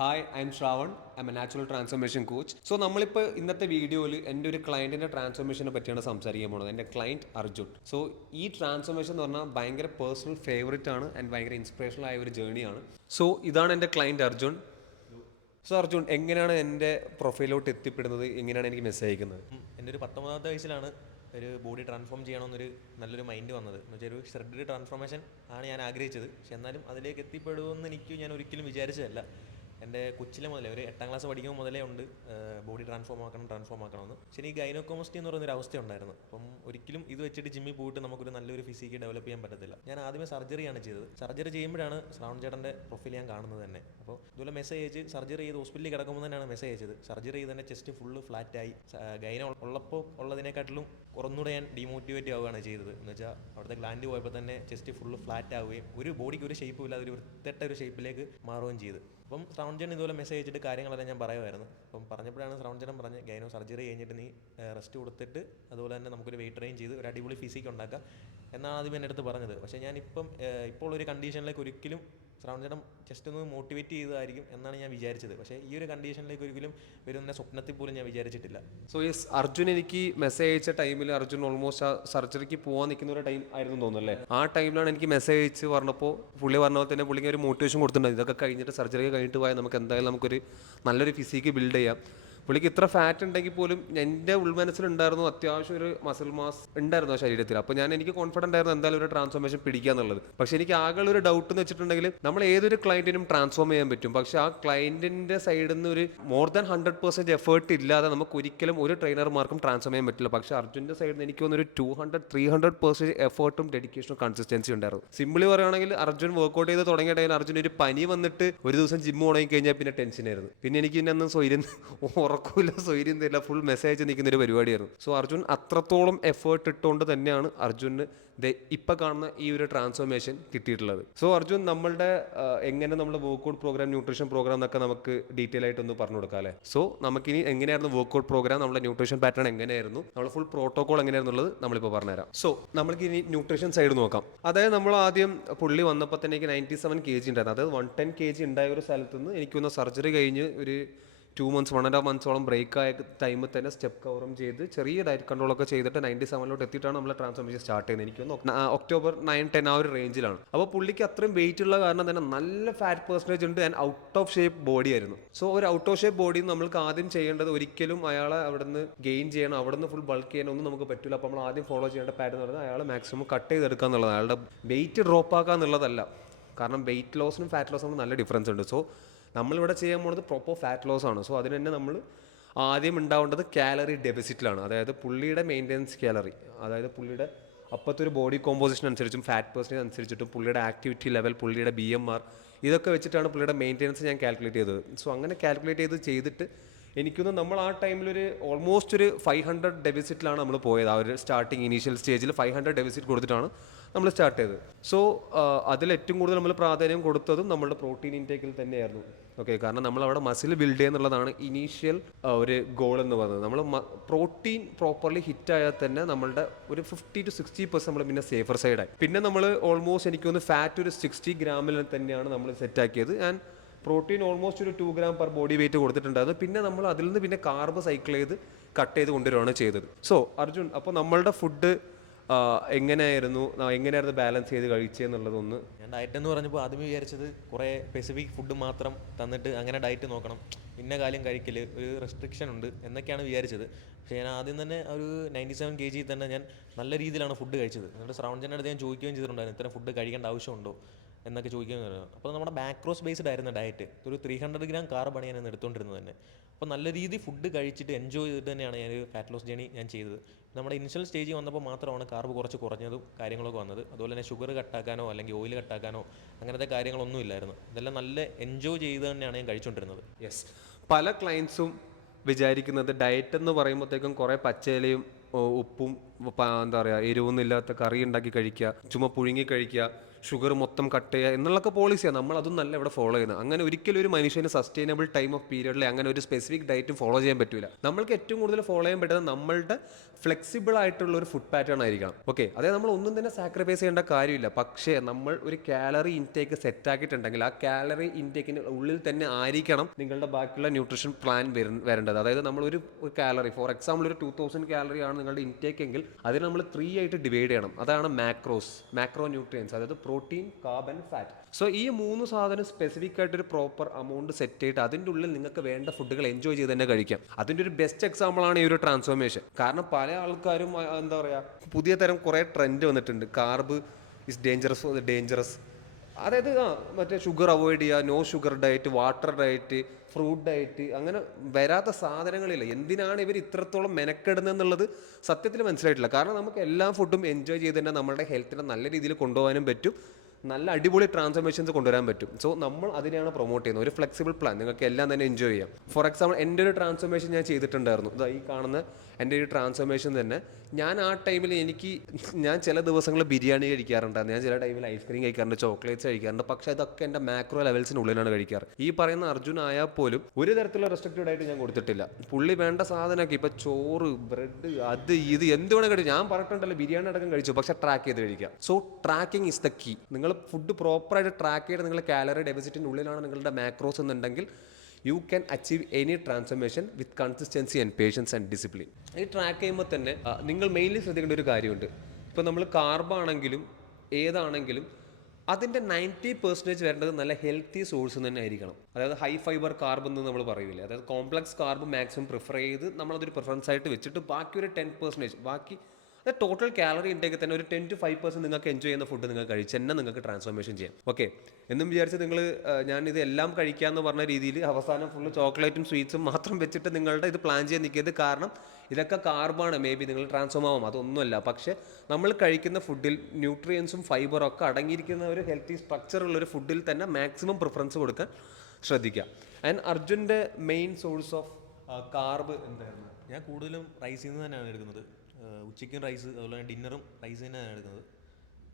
Hi I M Shravan I M A natural transformation coach. So നമ്മളിപ്പോൾ ഇന്നത്തെ വീഡിയോയിൽ എൻ്റെ ഒരു ക്ലയൻറ്റിൻ്റെ ട്രാൻസ്ഫോർമേഷനെ പറ്റിയാണ് സംസാരിക്കാൻ പോകുന്നത്. എൻ്റെ ക്ലയൻറ്റ് അർജുൻ. സോ ഈ ട്രാൻസ്ഫോർമേഷൻ എന്ന് പറഞ്ഞാൽ ഭയങ്കര പേഴ്സണൽ ഫേവറേറ്റ് ആണ് ആൻഡ് ഭയങ്കര ഇൻസ്പിറേഷണൽ ആയ ഒരു ജേണിയാണ്. സോ ഇതാണ് എൻ്റെ ക്ലയൻറ്റ് അർജുൻ. സോ അർജുൻ, എങ്ങനെയാണ് എൻ്റെ പ്രൊഫൈലോട്ട് എത്തിപ്പെടുന്നത്, എങ്ങനെയാണ് എനിക്ക് മെസ്സേജ് അയക്കുന്നത്? എൻ്റെ ഒരു 19ാമത്തെ വയസ്സിലാണ് ഒരു ബോഡി ട്രാൻസ്ഫോം ചെയ്യണമെന്നൊരു നല്ലൊരു മൈൻഡ് വന്നത്. എന്ന് വെച്ചാൽ ഒരു ഷെഡ് ട്രാൻസ്ഫോർമേഷൻ ആണ് ഞാൻ ആഗ്രഹിച്ചത്. പക്ഷെ എന്നാലും അതിലേക്ക് എത്തിപ്പെടുമെന്ന് ഞാൻ ഒരിക്കലും വിചാരിച്ചതല്ല. എൻ്റെ കൊച്ചിലെ മുതലേ ഒരു 8ാം ക്ലാസ് പഠിക്കുമ്പോൾ മുതലേ ഉണ്ട് ബോഡി ട്രാൻസ്ഫോം ആക്കണമെന്ന്. പക്ഷേ ഈ ഗൈനോക്കോമസ്റ്റി എന്ന് പറയുന്നൊരു അവസ്ഥ ഉണ്ടായിരുന്നു. അപ്പം ഒരിക്കലും ഇത് വെച്ചിട്ട് ജിമ്മിൽ പോയിട്ട് നമുക്കൊരു നല്ലൊരു ഫിസിക്ക് ഡെവലപ്പ് ചെയ്യാൻ പറ്റത്തില്ല. ഞാൻ ആദ്യമേ സർജറിയാണ് ചെയ്തത്. സർജറി ചെയ്യുമ്പോഴാണ് ശ്രാവൺ ചേട്ടൻ്റെ പ്രൊഫൈൽ ഞാൻ കാണുന്നത് തന്നെ. അപ്പോൾ ഇതുപോലെ മെസ്സേജ് അയച്ച് സർജറി ചെയ്ത് ഹോസ്പിറ്റലിൽ കിടക്കുമ്പോൾ തന്നെയാണ് മെസ്സേജ് അയച്ചത്. സർജറി ചെയ്ത് തന്നെ ചെസ്റ്റ് ഫുള്ള് ഫ്ലാറ്റായി. ഗൈന ഉള്ളപ്പോൾ ഉള്ളതിനെക്കാട്ടിലും കുറച്ചുകൂടെ ഞാൻ ഡീമോട്ടിവേറ്റ് ആവുകയാണ് ചെയ്തത്. എന്ന് വെച്ചാൽ അവിടുത്തെ ഗ്ലാൻഡ് പോയപ്പോൾ തന്നെ ചെസ്റ്റ് ഫുള്ള് ഫ്ലാറ്റ് ആവുകയും ഒരു ബോഡിക്ക് ഒരു ഷേപ്പും ഇല്ലാതെ ഒരു വൃത്തികെട്ട ഒരു ഷേപ്പിലേക്ക് മാറുകയും ചെയ്തു. അപ്പം ശ്രാവൺ ചേട്ടൻ ഇതുപോലെ മെസ്സേജ് അയച്ചിട്ട് കാര്യങ്ങളെല്ലാം ഞാൻ പറയുമായിരുന്നു. അപ്പം പറഞ്ഞപ്പോഴാണ് ശ്രാവൺ ചേട്ടൻ പറഞ്ഞ് ഗൈനോ സർജറി കഴിഞ്ഞിട്ട് നീ റെസ്റ്റ് കൊടുത്തിട്ട് അതുപോലെ തന്നെ നമുക്കൊരു വെയിറ്റ് ട്രെയിൻ ചെയ്ത് ഒരു അടിപൊളി ഫിസിക്ക് ഉണ്ടാക്കാം എന്നാണ് ആദ്യം എൻ്റെ അടുത്ത് പറഞ്ഞത്. പക്ഷേ ഞാൻ ഇപ്പോൾ ഒരു കണ്ടീഷനിലേക്ക് ഒരിക്കലും ശ്രാവൺ ചേട്ടൻ ജസ്റ്റ് ഒന്ന് മോട്ടിവേറ്റ് ചെയ്തതായിരിക്കും എന്നാണ് ഞാൻ വിചാരിച്ചത്. പക്ഷേ ഈ ഒരു കണ്ടീഷനിലേക്ക് ഒരിക്കലും വരുന്ന സ്വപ്നത്തിൽ പോലും ഞാൻ വിചാരിച്ചിട്ടില്ല. സോ യെസ്, അർജുൻ എനിക്ക് മെസ്സേജ് അയച്ച ടൈമിൽ അർജുൻ ഓൾമോസ്റ്റ് ആ സർജറിക്ക് പോകാൻ നിൽക്കുന്ന ഒരു ടൈം ആയിരുന്നു തോന്നുന്നല്ലേ. ആ ടൈമിലാണ് എനിക്ക് മെസ്സേജ് അയച്ച് പറഞ്ഞപ്പോൾ പുള്ളി പറഞ്ഞ പോലെ തന്നെ പുള്ളിക്ക് ഒരു മോട്ടിവേഷൻ കൊടുത്തിട്ടുണ്ട്. ഇതൊക്കെ കഴിഞ്ഞിട്ട് സർജറി കഴിഞ്ഞിട്ട് പോയാൽ നമുക്ക് എന്തായാലും നമുക്കൊരു നല്ലൊരു ഫിസിക്ക് ബിൽഡ് ചെയ്യാം. പുള്ളിക്ക് ഇത്ര ഫാറ്റ് ഉണ്ടെങ്കിൽ പോലും എൻ്റെ ഉൾമനസ്സിലുണ്ടായിരുന്നു അത്യാവശ്യം ഒരു മസിൽ മാസ് ഉണ്ടായിരുന്നു ആ ശരീരത്തിൽ. അപ്പോൾ എനിക്ക് കോൺഫിഡൻ്റ് ആയിരുന്നു എന്തായാലും ഒരു ട്രാൻസ്ഫോർമേഷൻ പിടിക്കുക എന്നുള്ളത്. പക്ഷേ എനിക്ക് ആകെ ഒരു ഡൗട്ട് എന്ന് വെച്ചിട്ടുണ്ടെങ്കിൽ നമ്മൾ ഏതൊരു ക്ലയൻറ്റിനും ട്രാൻസ്ഫോം ചെയ്യാൻ പറ്റും. പക്ഷേ ആ ക്ലയൻറ്റിൻ്റെ സൈഡിൽ നിന്ന് ഒരു മോർ ദാൻ 100% എഫേർട്ട് ഇല്ലാതെ നമുക്ക് ഒരിക്കലും ഒരു ട്രെയിനർമാർക്കും ട്രാൻസ്ഫോം ചെയ്യാൻ പറ്റില്ല. പക്ഷേ അർജുൻ്റെ സൈഡിൽ നിന്ന് എനിക്ക് തോന്നുന്നു ഒരു 200-300% എഫേർട്ടും ഡെഡിക്കേഷനും കൺസിസ്റ്റൻസി ഉണ്ടായിരുന്നു. സിംപിളി പറയുകയാണെങ്കിൽ അർജുൻ വർക്കൗട്ട് ചെയ്ത് തുടങ്ങിയ ടൈമിൽ അർജുൻ ഒരു പനി വന്നിട്ട് ഒരു ദിവസം ജിമ്മ് തുടങ്ങി കഴിഞ്ഞാൽ പിന്നെ ടെൻഷനായിരുന്നു. പിന്നെ എനിക്ക് ഇന്നൊന്നും സ്വൈര്യം ഉറക്കില്ല, സ്വൈര്യം തരില്ല, ഫുൾ മെസ്സേജ് നിൽക്കുന്ന ഒരു പരിപാടിയായിരുന്നു. സോ അർജുൻ അത്രത്തോളം എഫേർട്ട് ഇട്ടുകൊണ്ട് തന്നെയാണ് അർജുന് ഇപ്പം കാണുന്ന ഈ ഒരു ട്രാൻസ്ഫോർമേഷൻ കിട്ടിയിട്ടുള്ളത്. സോ അർജുൻ, നമ്മളുടെ എങ്ങനെ നമ്മൾ വർക്കൗട്ട് പ്രോഗ്രാം, ന്യൂട്രീഷൻ പ്രോഗ്രാം എന്നൊക്കെ നമുക്ക് ഡീറ്റെയിൽ ആയിട്ടൊന്ന് പറഞ്ഞു കൊടുക്കാം അല്ലേ. സോ നമുക്കിനി എങ്ങനെയായിരുന്നു വർക്കൗട്ട് പ്രോഗ്രാം, നമ്മുടെ ന്യൂട്രീഷൻ പാറ്റേൺ എങ്ങനെയായിരുന്നു, നമ്മുടെ ഫുൾ പ്രോട്ടോകോൾ എങ്ങനെയായിരുന്നുള്ളത് നമ്മളിപ്പോൾ പറഞ്ഞുതരാം. സോ നമ്മൾക്ക് ഇനി ന്യൂട്രീഷൻ സൈഡ് നോക്കാം. അതായത് നമ്മൾ ആദ്യം പുള്ളി വന്നപ്പോൾ തന്നെ എനിക്ക് 97 kg ഉണ്ടായിരുന്നു. അതായത് 110 kg ഉണ്ടായ ഒരു സ്ഥലത്ത് നിന്ന് എനിക്കൊന്ന് സർജറി കഴിഞ്ഞ് ഒരു 2 months 1.5 months ബ്രേക്ക് ആയ ടൈമിൽ തന്നെ സ്റ്റെപ്പ് കവറും ചെയ്ത് ചെറിയ ഡയറ്റ് കൺട്രോളൊക്കെ ചെയ്തിട്ട് 97 എത്തിയിട്ടാണ് നമ്മൾ ട്രാൻസ്ഫോർമേഷൻ സ്റ്റാർട്ട് ചെയ്യുന്നത്. എനിക്ക് ഒക്ടോബർ 9-10 ആ ഒരു റേഞ്ചിലാണ്. അപ്പോൾ പുള്ളിക്ക് അത്രയും വെയിറ്റ് ഉള്ള കാരണം തന്നെ നല്ല ഫാറ്റ് പെർസെൻറ്റേജ് ഉണ്ട് and out of shape body ആയിരുന്നു. സോ ഒരു ഔട്ട് ഓഫ് ഷേപ്പ് ബോഡി നമ്മൾക്ക് ആദ്യം ചെയ്യേണ്ടത് ഒരിക്കലും അയാളെ അവിടെ നിന്ന് ഗെയിൻ ചെയ്യണം, അവിടെ നിന്ന് ഫുൾ ബൾക്ക് ചെയ്യാനൊന്നും നമുക്ക് പറ്റില്ല. അപ്പോൾ നമ്മൾ ആദ്യം ഫോളോ ചെയ്യേണ്ട പാറ്റേൺ എന്ന് പറയുന്നത് അയാളെ മാക്സിമം കട്ട് ചെയ്തെടുക്കുക എന്നുള്ളതാണ്. അയാളുടെ വെയിറ്റ് ഡ്രോപ്പ് ആക്കുക എന്നുള്ളതല്ല. കാരണം വെയിറ്റ് ലോസിനും ഫാറ്റ് ലോസിനും നല്ല ഡിഫറൻസ് ഉണ്ട്. സോ നമ്മളിവിടെ ചെയ്യാൻ പോകുന്നത് പ്രോപ്പർ ഫാറ്റ് ലോസ് ആണ്. സോ അതിന് തന്നെ നമ്മൾ ആദ്യം ഉണ്ടാവേണ്ടത് കാലറി ഡെഫിസിറ്റിലാണ്. അതായത് പുള്ളിയുടെ മെയിൻ്റെനൻസ് കാലറി, അതായത് പുള്ളിയുടെ അപ്പോഴത്തെ ഒരു ബോഡി കോമ്പോസിഷൻ അനുസരിച്ചും ഫാറ്റ് പെർസെൻറ്റേജ് അനുസരിച്ചിട്ടും പുള്ളിയുടെ ആക്ടിവിറ്റി ലെവൽ, പുള്ളിയുടെ BMR, ഇതൊക്കെ വെച്ചിട്ടാണ് പുള്ളിയുടെ മെയിൻ്റെനൻസ് ഞാൻ കാൽക്കുലേറ്റ് ചെയ്തത്. സോ അങ്ങനെ കാൽക്കുലേറ്റ് ചെയ്തിട്ട് എനിക്കൊന്ന് നമ്മൾ ആ ടൈമിലൊരു ഓൾമോസ്റ്റ് ഒരു 500 ഡെഫിസിറ്റിലാണ് നമ്മൾ പോയത്. ആ ഒരു സ്റ്റാർട്ടിങ് ഇനീഷ്യൽ സ്റ്റേജിൽ 500 ഡെഫിസിറ്റ് കൊടുത്തിട്ടാണ് നമ്മൾ സ്റ്റാർട്ട് ചെയ്തത്. സോ അതിൽ ഏറ്റവും കൂടുതൽ നമ്മൾ പ്രാധാന്യം കൊടുത്തതും നമ്മളുടെ പ്രോട്ടീൻ ഇൻടേക്കിൽ തന്നെയായിരുന്നു. ഓക്കെ, കാരണം നമ്മളവിടെ മസിൽ ബിൽഡ് ചെയ്യുക എന്നുള്ളതാണ് ഇനീഷ്യൽ ഒരു ഗോൾ എന്ന് പറയുന്നത്. നമ്മൾ പ്രോട്ടീൻ പ്രോപ്പർലി ഹിറ്റ് ആയാൽ തന്നെ നമ്മളുടെ ഒരു 50-60% നമ്മൾ പിന്നെ സേഫർ സൈഡായി. പിന്നെ നമ്മൾ ഓൾമോസ്റ്റ് എനിക്കൊന്ന് ഫാറ്റ് ഒരു 60 ഗ്രാമിൽ തന്നെയാണ് നമ്മൾ സെറ്റാക്കിയത്. ആൻഡ് പ്രോട്ടീൻ ഓൾമോസ്റ്റ് ഒരു 2 gram per ബോഡി വെയിറ്റ് കൊടുത്തിട്ടുണ്ടായിരുന്നു. പിന്നെ നമ്മൾ അതിൽ നിന്ന് പിന്നെ കാർബ് സൈക്കിൾ ചെയ്ത് കട്ട് ചെയ്ത് കൊണ്ടുവരികയാണ് ചെയ്തത്. സോ അർജുൻ, അപ്പോൾ നമ്മളുടെ ഫുഡ് എങ്ങനെയായിരുന്നു ബാലൻസ് ചെയ്ത് കഴിച്ചതെന്നുള്ളതൊന്ന്. ഞാൻ ഡയറ്റ് എന്ന് പറഞ്ഞപ്പോൾ ആദ്യമേ വിചാരിച്ചത് കുറേ സ്പെസിഫിക് ഫുഡ് മാത്രം തന്നിട്ട് അങ്ങനെ ഡയറ്റ് നോക്കണം, ഇന്ന കാര്യം കഴിക്കൽ, ഒരു റെസ്ട്രിക്ഷൻ ഉണ്ട് എന്നൊക്കെയാണ് വിചാരിച്ചത്. പക്ഷേ ഞാൻ ആദ്യം തന്നെ ഒരു 97 kg തന്നെ ഞാൻ നല്ല രീതിയിലാണ് ഫുഡ് കഴിച്ചത്. എന്നിട്ട് ശ്രാവൺ ചേട്ടൻ്റെ അടുത്ത് ഞാൻ ചോദിക്കുകയും ചെയ്തിട്ടുണ്ടായിരുന്നു ഇത്തരം ഫുഡ് കഴിക്കേണ്ട ആവശ്യമുണ്ടോ എന്നൊക്കെ ചോദിക്കുകയും പറഞ്ഞു. അപ്പോൾ നമ്മുടെ മാക്രോസ് ബേസ്ഡ് ആയിരുന്നു ഡയറ്റ്. ഒരു 300 gram കാർബാണ് ഞാൻ എടുത്തുകൊണ്ടിരുന്നത് തന്നെ. അപ്പോൾ നല്ല രീതിയിൽ ഫുഡ് കഴിച്ചിട്ട് എൻജോയ് ചെയ്തിട്ട് തന്നെയാണ് ഞാൻ ഫാറ്റ് ലോസ് ജേണി ഞാൻ ചെയ്തത്. നമ്മുടെ ഇനിഷ്യൽ സ്റ്റേജിൽ വന്നപ്പോൾ മാത്രമാണ് കാർബ് കുറച്ച് കുറഞ്ഞതും കാര്യങ്ങളൊക്കെ വന്നത്. അതുപോലെ തന്നെ ഷുഗർ കട്ടാക്കാനോ അല്ലെങ്കിൽ ഓയിൽ കട്ടാക്കാനോ അങ്ങനത്തെ കാര്യങ്ങളൊന്നും ഇല്ലായിരുന്നു. ഇതെല്ലാം നല്ല എൻജോയ് ചെയ്ത് തന്നെയാണ് ഞാൻ കഴിച്ചുകൊണ്ടിരുന്നത്. യെസ്, പല ക്ലയൻസും വിചാരിക്കുന്നത് ഡയറ്റ് എന്ന് പറയുമ്പോഴത്തേക്കും കുറേ പച്ചയിലയും ഉപ്പും എന്താ പറയുക എരിവൊന്നും ഇല്ലാത്ത കറി ഉണ്ടാക്കി കഴിക്കുക, ചുമ്മാ പുഴുങ്ങി കഴിക്കുക, ഷുഗർ മൊത്തം കട്ട് ചെയ്യുക എന്നുള്ളൊക്കെ പോളിസിയാണ്. നമ്മൾ അതൊന്നല്ല ഇവിടെ ഫോളോ ചെയ്യുന്നത്. അങ്ങനെ ഒരിക്കലും ഒരു മനുഷ്യന് സസ്റ്റൈനബിൾ ടൈം ഓഫ് പീരിയഡിൽ അങ്ങനെ ഒരു സ്പെസിഫിക് ഡയറ്റ് ഫോളോ ചെയ്യാൻ പറ്റില്ല. നമ്മൾക്ക് ഏറ്റവും കൂടുതൽ ഫോളോ ചെയ്യാൻ പറ്റുന്നത് നമ്മളുടെ ഫ്ലെക്സിബിൾ ആയിട്ടുള്ള ഒരു ഫുഡ് പാറ്റേൺ ആയിരിക്കണം. ഓക്കെ, അതായത് നമ്മൾ ഒന്നും തന്നെ സാക്രിഫൈസ് ചെയ്യേണ്ട കാര്യമില്ല. പക്ഷേ നമ്മൾ ഒരു കാലറി ഇൻടേക്ക് സെറ്റ് ആക്കിയിട്ടുണ്ടെങ്കിൽ ആ കാലറി ഇൻടേക്കിന് ഉള്ളിൽ തന്നെ ആയിരിക്കണം നിങ്ങളുടെ ബാക്കിയുള്ള ന്യൂട്രീഷൻ പ്ലാൻ വരേണ്ടത്. അതായത് നമ്മൾ ഒരു കാലറി, ഫോർ എക്സാമ്പിൾ ഒരു 2000 കാലറി ആണ് നിങ്ങളുടെ ഇൻടേക്ക് എങ്കിൽ അതിന് നമ്മൾ 3 ആയിട്ട് ഡിവൈഡ് ചെയ്യണം. അതാണ് മാക്രോ ന്യൂട്രിയൻസ്, അതായത് പ്രോട്ടീൻ, കാർബൺ, ഫാറ്റ്. സോ ഈ 3 സാധനം സ്പെസിഫിക് ആയിട്ട് ഒരു പ്രോപ്പർ എമൗണ്ട് സെറ്റ് ചെയ്തിട്ട് അതിൻ്റെ ഉള്ളിൽ നിങ്ങൾക്ക് വേണ്ട ഫുഡുകൾ എൻജോയ് ചെയ്ത് തന്നെ കഴിക്കാം. അതിൻ്റെ ഒരു ബെസ്റ്റ് എക്സാമ്പിൾ ആണ് ഈ ഒരു ട്രാൻസ്ഫോർമേഷൻ. കാരണം പല ആൾക്കാരും എന്താ പറയുക, പുതിയ തരം കുറേ ട്രെൻഡ് വന്നിട്ടുണ്ട്. കാർബ് ഇസ് ഡേഞ്ചറസ്, അതായത് മറ്റേ ഷുഗർ അവോയ്ഡ് ചെയ്യുക, no sugar diet, water diet, fruit diet, അങ്ങനെ വരാത്ത സാധനങ്ങളില്ല. എന്തിനാണ് ഇവർ ഇത്രത്തോളം മെനക്കെടുന്നതെന്നുള്ളത് സത്യത്തിൽ മനസ്സിലായിട്ടില്ല. കാരണം നമുക്ക് എല്ലാ ഫുഡും എൻജോയ് ചെയ്ത് തന്നെ നമ്മുടെ ഹെൽത്തിനെ നല്ല രീതിയിൽ കൊണ്ടുപോകാനും പറ്റും, നല്ല അടിപൊളി ട്രാൻസ്ഫോർമേഷൻസ് കൊണ്ടുവരാൻ പറ്റും. സോ നമ്മൾ അതിനെയാണ് പ്രൊമോട്ട് ചെയ്യുന്നത്, ഒരു ഫ്ലെക്സിബിൾ പ്ലാൻ. നിങ്ങൾക്ക് എല്ലാം തന്നെ എൻജോയ് ചെയ്യാം. ഫോർ എക്സാമ്പിൾ എൻ്റെ ഒരു ട്രാൻസ്ഫോർമേഷൻ ഞാൻ ചെയ്തിട്ടുണ്ടായിരുന്നു. ഈ കാണുന്ന എൻ്റെ ഒരു ട്രാൻസ്ഫോർമേഷൻ തന്നെ ഞാൻ ആ ടൈമിൽ ഞാൻ ചില ദിവസങ്ങളിൽ ബിരിയാണി കഴിക്കാറുണ്ടായിരുന്നു, ഞാൻ ചില ടൈമിൽ ഐസ്ക്രീം കഴിക്കാറുണ്ട്, ചോക്ലേറ്റ്സ് കഴിക്കാറുണ്ട്. പക്ഷേ അതൊക്കെ എൻ്റെ മാക്രോ ലെവൽസിനുള്ളിലാണ് കഴിക്കാറ്. ഈ പറയുന്ന അർജുൻ ആയാൽ പോലും ഒരു തരത്തിലുള്ള റെസ്ട്രിക്റ്റഡ് ആയിട്ട് ഞാൻ കൊടുത്തിട്ടില്ല. പുള്ളി വേണ്ട സാധനമൊക്കെ ഇപ്പോൾ ചോറ്, ബ്രെഡ്, അത് ഇത് എന്ത് വേണം കഴിച്ചു. ഞാൻ പറഞ്ഞിട്ടുണ്ടല്ലോ ബിരിയാണി അടക്കം കഴിച്ചു, പക്ഷേ ട്രാക്ക് ചെയ്ത് കഴിക്കാം. So tracking is the key. നിങ്ങൾ ഫുഡ് പ്രോപ്പറായിട്ട് ട്രാക്ക് ചെയ്ത് നിങ്ങൾ കാലറി ഡെഫിസിറ്റിൻ്റെ ഉള്ളിലാണ് നിങ്ങളുടെ മാക്രോസ് എന്നുണ്ടെങ്കിൽ you can achieve any transformation with consistency and patience and discipline. ഈ ട്രാക്ക് ചെയ്യുമ്പോൾ തന്നെ നിങ്ങൾ മെയിൻലി ശ്രദ്ധിക്കേണ്ട ഒരു കാര്യമുണ്ട്. ഇപ്പോൾ നമ്മൾ കാർബാണെങ്കിലും ഏതാണെങ്കിലും അതിൻ്റെ 90% വരേണ്ടത് നല്ല ഹെൽത്തി സോഴ്സ് തന്നെ ആയിരിക്കണം. അതായത് ഹൈ ഫൈബർ കാർബ് എന്ന് നമ്മൾ പറയില്ലേ, അതായത് കോംപ്ലക്സ് കാർബ് മാക്സിമം പ്രിഫർ ചെയ്ത് നമ്മളതൊരു പ്രിഫറൻസ് ആയിട്ട് വെച്ചിട്ട് ബാക്കി ഒരു 10%, ബാക്കി ടോട്ടൽ കാലറി ഇൻടേക്ക് തന്നെ ഒരു 10 to 5% നിങ്ങൾക്ക് എൻജോയ് ചെയ്യുന്ന ഫുഡ് നിങ്ങൾ കഴിച്ച് തന്നെ നിങ്ങൾക്ക് ട്രാൻസ്ഫോർമേഷൻ ചെയ്യാം. ഓക്കെ, എന്നും വിചാരിച്ച് നിങ്ങൾ ഞാൻ ഇത് എല്ലാം കഴിക്കാമെന്ന് പറഞ്ഞ രീതിയിൽ അവസാനം ഫുള്ള് ചോക്ലേറ്റും സ്വീറ്റ്സും മാത്രം വെച്ചിട്ട് നിങ്ങളുടെ ഇത് പ്ലാൻ ചെയ്യാൻ നിൽക്കരുത്. കാരണം ഇതൊക്കെ കാർബാണ്, മേ ബി നിങ്ങൾ ട്രാൻസ്ഫോം ആവും, അതൊന്നുമല്ല. പക്ഷേ നമ്മൾ കഴിക്കുന്ന ഫുഡിൽ ന്യൂട്രിയൻസും ഫൈബറും ഒക്കെ അടങ്ങിയിരിക്കുന്ന ഒരു ഹെൽത്തി സ്ട്രക്ചർ ഉള്ളൊരു ഫുഡിൽ തന്നെ മാക്സിമം പ്രിഫറൻസ് കൊടുക്കാൻ ശ്രദ്ധിക്കുക. ആൻഡ് അർജുൻ്റെ മെയിൻ സോഴ്സ് ഓഫ് കാർബ് എന്തായിരുന്നു? ഞാൻ കൂടുതലും റൈസിൽ നിന്ന് തന്നെയാണ് എടുക്കുന്നത്. ഉച്ചയ്ക്കും റൈസ്, അതുപോലെ തന്നെ ഡിന്നറും റൈസ് തന്നെയാണ് എടുക്കുന്നത്.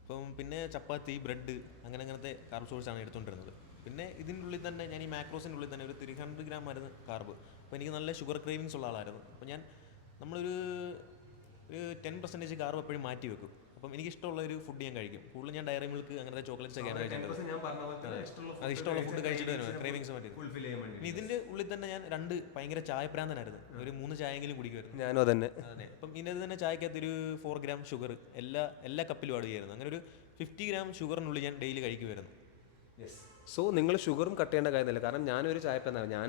ഇപ്പം പിന്നെ ചപ്പാത്തി, ബ്രെഡ്, അങ്ങനത്തെ കാർബ് സോഴ്സാണ് എടുത്തുകൊണ്ടിരുന്നത്. പിന്നെ ഇതിൻ്റെ ഉള്ളിൽ തന്നെ ഞാൻ ഈ മാക്രോസിൻ്റെ ഉള്ളിൽ തന്നെ ഒരു 300 ഗ്രാം ആയിരുന്നു കാർബ്. അപ്പോൾ എനിക്ക് നല്ല ഷുഗർ ക്രേവിങ്സ് ഉള്ള ആളായിരുന്നു. അപ്പോൾ നമ്മളൊരു 10% കാർബ് എപ്പോഴും മാറ്റി വെക്കും. അപ്പം എനിക്ക് ഇഷ്ടമുള്ള ഒരു ഫുഡ് ഞാൻ കഴിക്കും. കൂടുതലും ഞാൻ ഡയറി മിൽക്ക് അങ്ങനത്തെ ചോക്ലേറ്റ്സ് ഒക്കെയാണ് കഴിക്കുന്നത്. അത് ഇഷ്ടമുള്ള ഫുഡ് കഴിച്ചിട്ട് തന്നെ ക്രേവിങ്സ് മാറ്റി. ഇനി ഇതിൻ്റെ ഉള്ളിൽ തന്നെ ഞാൻ 2 ഭയങ്കര ചായപ്രാന്തനായിരുന്നു. ഒരു 3 ചായയെങ്കിലും കുടിക്കുമായിരുന്നു. ഞാനും അതന്നെ. അപ്പം ഇതിൻ്റെ തന്നെ ചായക്കകത്ത് ഒരു 4 ഗ്രാം ഷുഗർ എല്ലാ കപ്പിലും ആഡ് ചെയ്യായിരുന്നു. അങ്ങനെ ഒരു 50 ഗ്രാം ഷുഗറിനുള്ളിൽ ഞാൻ ഡെയിലി കഴിക്കുമായിരുന്നു. സോ നിങ്ങൾ ഷുഗറും കട്ട് ചെയ്യേണ്ട കാര്യമില്ല. കാരണം ഞാനൊരു ചായപ്രാന്തനാണ്. ഞാൻ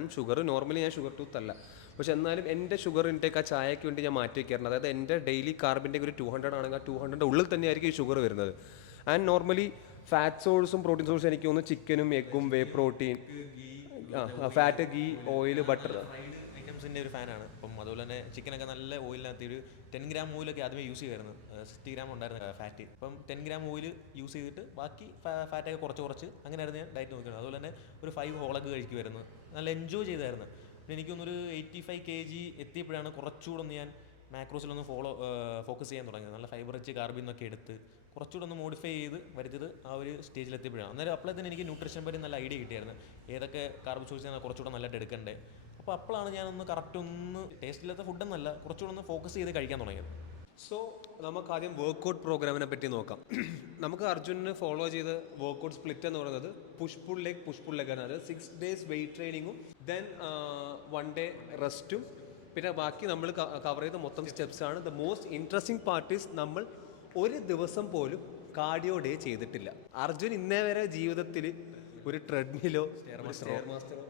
നോർമലി ഞാൻ ഷുഗർ ടൂത്ത് അല്ല, പക്ഷെ എന്നാലും എൻ്റെ ഷുഗർ ഇൻടേക്ക് ആ ചായയ്ക്ക് വേണ്ടി ഞാൻ മാറ്റി വയ്ക്കാറുണ്ട്. അതായത് എൻ്റെ ഡെയിലി കാർബിൻ്റെ ഒരു 200 ആണെങ്കിൽ ആ 200 ഉള്ളിൽ തന്നെയായിരിക്കും ഈ ഷുഗർ വരുന്നത്. ആൻഡ് നോർമലി ഫാറ്റ് സോഴ്സും പ്രോട്ടീൻ സോഴ്സും എനിക്ക് തോന്നുന്നു ചിക്കനും എഗ്ഗും, whey protein, fat, ghee, oil, butter ഐറ്റംസിൻ്റെ ഒരു ഫാനാണ്. അപ്പം അതുപോലെ തന്നെ ചിക്കനൊക്കെ നല്ല ഓയിലിനകത്ത് ഒരു 10 ഗ്രാം ഓയിലൊക്കെ ആദ്യമേ യൂസ് ചെയ്യുമായിരുന്നു. 60 ഗ്രാം ഉണ്ടായിരുന്ന ഫാറ്റ്. അപ്പം 10 ഗ്രാം ഓയിൽ യൂസ് ചെയ്തിട്ട് ബാക്കി ഫാറ്റൊക്കെ കുറച്ച് അങ്ങനെയായിരുന്നു ഞാൻ ഡയറ്റ് നോക്കുന്നത്. അതുപോലെ തന്നെ ഒരു 5 ഹോളൊക്കെ കഴിക്കുമായിരുന്നു. നല്ല എൻജോയ് ചെയ്തായിരുന്നു. പിന്നെ എനിക്കൊന്നൊരു 85 kg എത്തിയപ്പോഴാണ് കുറച്ചുകൂടെ ഒന്ന് ഞാൻ മാക്രോസിലൊന്ന് ഫോക്കസ് ചെയ്യാൻ തുടങ്ങിയത്. നല്ല ഫൈബർ റിച്ച് കാർബിൽ നിന്നൊക്കെ എടുത്ത് കുറച്ചുകൂടെ ഒന്ന് മോഡിഫൈ ചെയ്ത് വരുത്തത് ആ ഒരു സ്റ്റേജിലെത്തിയപ്പോഴാണ്. അന്നേരം അപ്പോഴത്തേന് എനിക്ക് ന്യൂട്രീഷൻ പറ്റി നല്ല ഐഡിയ കിട്ടിയായിരുന്നു, ഏതൊക്കെ കാർബ് ചോദിച്ചാൽ കുറച്ചുകൂടെ നല്ലതായിട്ട് എടുക്കണ്ടേ. അപ്പോൾ അപ്പോഴാണ് ഞാനൊന്ന് കറക്റ്റ് ഒന്ന് ടേസ്റ്റില്ലാത്ത ഫുഡൊന്നല്ല, കുറച്ചുകൂടെ ഒന്ന് ഫോക്കസ് ചെയ്ത് കഴിക്കാൻ തുടങ്ങിയത്. സോ നമുക്ക് ആദ്യം വർക്കൗട്ട് പ്രോഗ്രാമിനെ പറ്റി നോക്കാം. നമുക്ക് അർജുനന് ഫോളോ ചെയ്ത് വർക്കൗട്ട് സ്പ്ലിറ്റ് എന്ന് പറയുന്നത് പുഷ് പുൾ ലെഗ് ആണ്. അത് 6 days വെയിറ്റ് ട്രെയിനിങ്ങും ദെൻ 1 day റെസ്റ്റും, പിന്നെ ബാക്കി നമ്മൾ കവർ ചെയ്ത മൊത്തം സ്റ്റെപ്സ് ആണ്. The most interesting part is നമ്മൾ ഒരു ദിവസം പോലും കാർഡിയോ ഡേ ചെയ്തിട്ടില്ല. അർജുൻ ഇന്നേ വരെ ജീവിതത്തിൽ ഒരു ട്രെഡ്മിലോ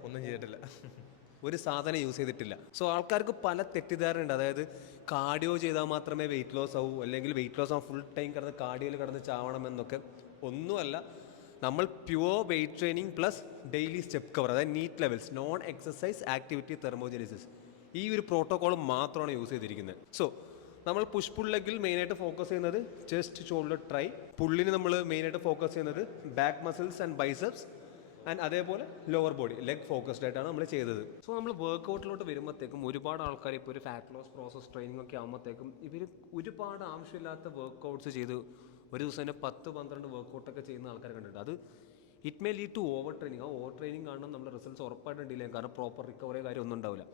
ഒന്നും ചെയ്തിട്ടില്ല, ഒരു സാധനം യൂസ് ചെയ്തിട്ടില്ല. സോ ആൾക്കാർക്ക് പല തെറ്റിദ്ധാരണയുണ്ട്. അതായത് കാർഡിയോ ചെയ്താൽ മാത്രമേ വെയിറ്റ് ലോസ് ആവൂ, അല്ലെങ്കിൽ വെയിറ്റ് ലോസ് ആവും ഫുൾ ടൈം കിടന്ന് കാർഡിയോയിൽ കിടന്ന് ചാവണമെന്നൊക്കെ. ഒന്നുമല്ല, നമ്മൾ pure weight training plus daily step cover, അതായത് NEAT levels, non exercise activity thermogenesis, ഈ ഒരു പ്രോട്ടോകോൾ മാത്രമാണ് യൂസ് ചെയ്തിരിക്കുന്നത്. സോ നമ്മൾ പുഷ് പുൾ ലെഗിൽ മെയിനായിട്ട് ഫോക്കസ് ചെയ്യുന്നത് ചെസ്റ്റ്, ഷോൾഡർ, ട്രൈ. പുള്ളിന് നമ്മൾ മെയിനായിട്ട് ഫോക്കസ് ചെയ്യുന്നത് back muscles and biceps, and അതേപോലെ ലോവർ ബോഡി ലെഗ് ഫോക്കസ്ഡ് ആയിട്ടാണ് നമ്മൾ ചെയ്തത്. സോ നമ്മൾ വർക്കൗട്ടിലോട്ട് വരുമ്പോഴത്തേക്കും ഒരുപാട് ആൾക്കാർ ഇപ്പോൾ ഒരു ഫാറ്റ് ലോസ് പ്രോസസ് ട്രെയിനിങ് ഒക്കെ ആകുമ്പോഴത്തേക്കും ഇവർ ഒരുപാട് ആവശ്യമില്ലാത്ത വർക്കൗട്ട്സ് ചെയ്ത് ഒരു ദിവസം തന്നെ 10-12 വർക്കൗട്ടൊക്കെ ചെയ്യുന്ന ആൾക്കാരെ കണ്ടിട്ടുണ്ട്. അത് it may lead to over training. ആ ഓവർ ട്രെയിനിങ് കാണുമ്പോൾ നമ്മുടെ റിസൾട്ട്സ് ഉറപ്പായിട്ടും ഡിലേ ചെയ്യും, കാരണം പ്രോപ്പർ റിക്കവറി കാര്യം ഒന്നും ഉണ്ടാവില്ല.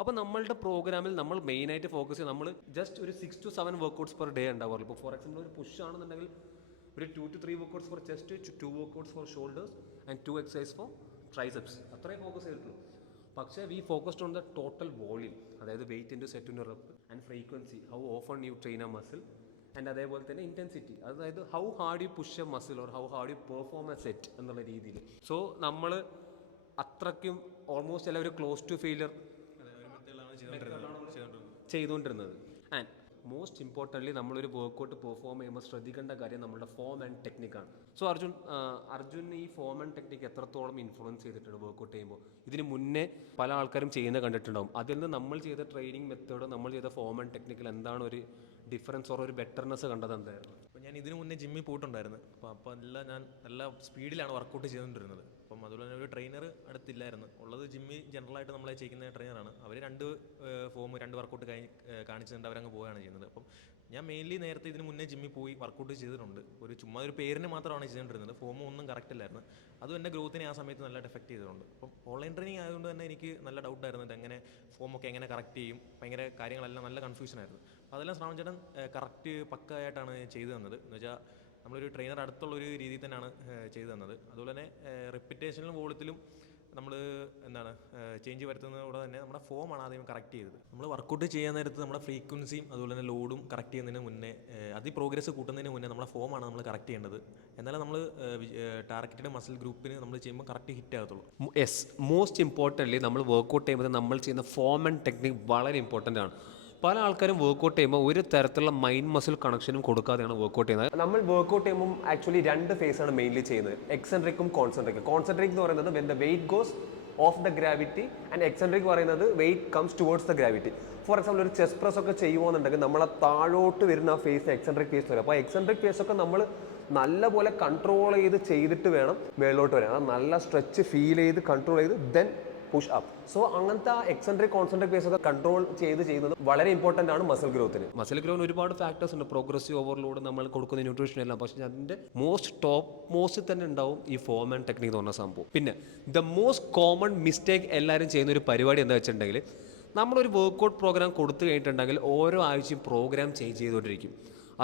അപ്പോൾ നമ്മളുടെ പ്രോഗ്രാമിൽ നമ്മൾ മെയിനായിട്ട് ഫോക്കസ് ചെയ്യുക, നമ്മൾ ജസ്റ്റ് ഒരു 6 to 7 വർക്കൗട്ട്സ് പെർ ഡേ ഉണ്ടാവുള്ളൂ. ഇപ്പോൾ ഫോർ എക്സാമ്പിൾ ഒരു പുഷ് ആണെന്നുണ്ടെങ്കിൽ ഒരു 2 to 3 workouts for chest, 2 workouts for shoulders and 2 exercise for triceps, അത്രയും ഫോക്കസ് ചെയ്തിട്ടുള്ളൂ. പക്ഷേ we focused on the total volume, അതായത് weight into set into rep and frequency, how often you train a muscle, and അതേപോലെ തന്നെ intensity, അതായത് how hard you push a muscle or how hard you perform a set എന്നുള്ള രീതിയിൽ. So നമ്മൾ അത്രയ്ക്കും almost എല്ലാവരും close to failure ചെയ്തുകൊണ്ടിരുന്നത്. And most importantly നമ്മളൊരു വർക്കൗട്ട് പെർഫോം ചെയ്യുമ്പോൾ ശ്രദ്ധിക്കേണ്ട കാര്യം നമ്മുടെ ഫോം ആൻഡ് ടെക്നിക്കാണ്. സോ അർജുൻ ഈ ഫോം ആൻഡ് ടെക്നിക്ക് എത്രത്തോളം ഇൻഫ്ലുവൻസ് ചെയ്തിട്ടുണ്ട് വർക്കൗട്ട് ചെയ്യുമ്പോൾ? ഇതിന് മുന്നേ പല ആൾക്കാരും ചെയ്യുന്നത് കണ്ടിട്ടുണ്ടാവും. അതിൽ നിന്ന് നമ്മൾ ചെയ്ത ട്രെയിനിങ് മെത്തേഡ്, നമ്മൾ ചെയ്ത ഫോം ആൻഡ് ടെക്നിക്കിൽ എന്താണ് ഒരു ഡിഫറൻസ് ഓർ ഒരു ബെറ്റർനെസ് കണ്ടത് എന്തായിരുന്നു? അപ്പോൾ ഞാൻ ഇതിനു മുന്നേ ജിമ്മിൽ പോയിട്ടുണ്ടായിരുന്നു. അപ്പോൾ എല്ലാം ഞാൻ നല്ല സ്പീഡിലാണ് വർക്കൗട്ട് ചെയ്തുകൊണ്ടിരുന്നത്. അപ്പം അതുപോലെ തന്നെ ഒരു ട്രെയിനർ അടുത്തില്ലായിരുന്നു. ഉള്ളത് ജിമ്മിൽ ജനറലായിട്ട് നമ്മളെ ചെയ്യുന്ന ട്രെയിനറാണ്. അവർ 2 വർക്കൗട്ട് കാണിച്ചിട്ടുണ്ട്, അവരങ്ങ് പോവുകയാണ് ചെയ്യുന്നത്. അപ്പം ഞാൻ മെയിൻലി നേരത്തെ ഇതിന് മുന്നേ ജിമ്മിൽ പോയി വർക്കൗട്ട് ചെയ്തിട്ടുണ്ട്. ചുമ്മാ ഒരു പേരിന് മാത്രമാണ് ചെയ്തുകൊണ്ടിരുന്നത്. ഫോം ഒന്നും കറക്റ്റ് അല്ലായിരുന്നു. അതും എൻ്റെ ഗ്രോത്തിനെ ആ സമയത്ത് നല്ലതായിട്ട് എഫക്റ്റ് ചെയ്തിട്ടുണ്ട്. അപ്പം ഓൺലൈൻ ട്രെയിനിങ് ആയതുകൊണ്ട് തന്നെ എനിക്ക് നല്ല ഡൗട്ടായിരുന്നു, എങ്ങനെ ഫോമൊക്കെ എങ്ങനെ കറക്റ്റ് ചെയ്യും, ഭയങ്കര കാര്യങ്ങളെല്ലാം നല്ല കൺഫ്യൂഷനായിരുന്നു. അപ്പോൾ അതെല്ലാം ശ്രാവൺ കറക്റ്റ് പക്കായിട്ടാണ് ചെയ്തു തന്നത്. എന്ന് വെച്ചാൽ നമ്മളൊരു ട്രെയിനർ അടുത്തുള്ളൊരു രീതിയിൽ തന്നെയാണ് ചെയ്തു തന്നത്. അതുപോലെ തന്നെ റെപ്പിറ്റേഷനിലും വോളത്തിലും നമ്മൾ ചേഞ്ച് വരുത്തുന്നതോടെ തന്നെ നമ്മുടെ ഫോമാണ് ആദ്യം കറക്റ്റ് ചെയ്തത്. നമ്മൾ വർക്കൗട്ട് ചെയ്യാൻ നേരത്ത് നമ്മുടെ ഫ്രീക്വൻസിയും അതുപോലെ തന്നെ ലോഡും കറക്റ്റ് ചെയ്യുന്നതിന് മുന്നേ, പ്രോഗ്രസ് കൂട്ടുന്നതിന് മുന്നേ നമ്മുടെ ഫോമാണ് നമ്മൾ കറക്റ്റ് ചെയ്യേണ്ടത്. എന്നാലും നമ്മൾ ടാർഗറ്റഡ് മസിൽ ഗ്രൂപ്പിന് നമ്മൾ ചെയ്യുമ്പോൾ കറക്റ്റ് ഹിറ്റ് ആകത്തുള്ളൂ. യെസ്, മോസ്റ്റ് ഇമ്പോർട്ടൻ്റ്ലി നമ്മൾ വർക്കൗട്ട് ചെയ്യുമ്പോൾ നമ്മൾ ചെയ്യുന്ന ഫോം ആൻഡ് ടെക്നിക് വളരെ ഇമ്പോർട്ടൻ്റ് ആണ്. പല ആൾക്കാരും വർക്കൗട്ട് ചെയ്യുമ്പോൾ ഒരു തരത്തിലുള്ള മൈൻഡ് മസിൽ കണക്ഷനും കൊടുക്കാതെയാണ് വർക്കൗട്ട് ചെയ്യുന്നത്. നമ്മൾ വർക്കൗട്ട് ചെയ്യുമ്പോൾ ആക്ച്വലി 2 ഫേസാണ് മെയിൻലി ചെയ്യുന്നത്, എക്സെൻട്രിക്കും കോൺസെൻട്രിക്കും. കോൺസെൻട്രിക് എന്ന് പറയുന്നത് when the weight goes off the gravity, and eccentric പറയുന്നത് weight comes towards the gravity. For example ഒരു ചെസ്റ്റ് പ്രസ് ഒക്കെ ചെയ്യുമെന്നുണ്ടെങ്കിൽ നമ്മളെ താഴോട്ട് വരുന്ന ആ ഫേസ് എക്സെൻട്രിക് ഫേസ് വരും. അപ്പോൾ എക്സെൻട്രിക് ഫേസ് ഒക്കെ നമ്മൾ നല്ലപോലെ കൺട്രോൾ ചെയ്ത് വേണം മേളിലോട്ട് വരാൻ. അത് നല്ല സ്ട്രെച്ച് ഫീൽ ചെയ്ത് കൺട്രോൾ ചെയ്ത് ദെൻ പുഷ് അപ്പ്. സോ അങ്ങനത്തെ എക്സെൻട്രിക് കോൺസെൻട്രിക് പേസ് ഒക്കെ കൺട്രോൾ ചെയ്യുന്നത് വളരെ ഇമ്പോർട്ടൻ്റ് ആണ് മസിൽ ഗ്രോത്തിന്. മസിൽ ഗ്രോത്തിന് ഒരുപാട് ഫാക്ടേഴ്സ് ഉണ്ട്, പ്രോഗ്രസീവ് ഓവർലോഡ്, നമ്മൾ കൊടുക്കുന്ന ന്യൂട്രീഷൻ എല്ലാം. പക്ഷേ അതിൻ്റെ ടോപ്പ് മോസ്റ്റ് തന്നെ ഉണ്ടാവും ഈ ഫോം ആൻഡ് ടെക്നിക് എന്ന് പറഞ്ഞ സംഭവം. പിന്നെ ദ മോസ്റ്റ് കോമൺ മിസ്റ്റേക്ക് എല്ലാവരും ചെയ്യുന്ന ഒരു പരിപാടി എന്താ വെച്ചിട്ടുണ്ടെങ്കിൽ, നമ്മളൊരു വർക്കൗട്ട് പ്രോഗ്രാം കൊടുത്തു കഴിഞ്ഞിട്ടുണ്ടെങ്കിൽ ഓരോ ആഴ്ചയും പ്രോഗ്രാം ചേഞ്ച് ചെയ്തുകൊണ്ടിരിക്കും.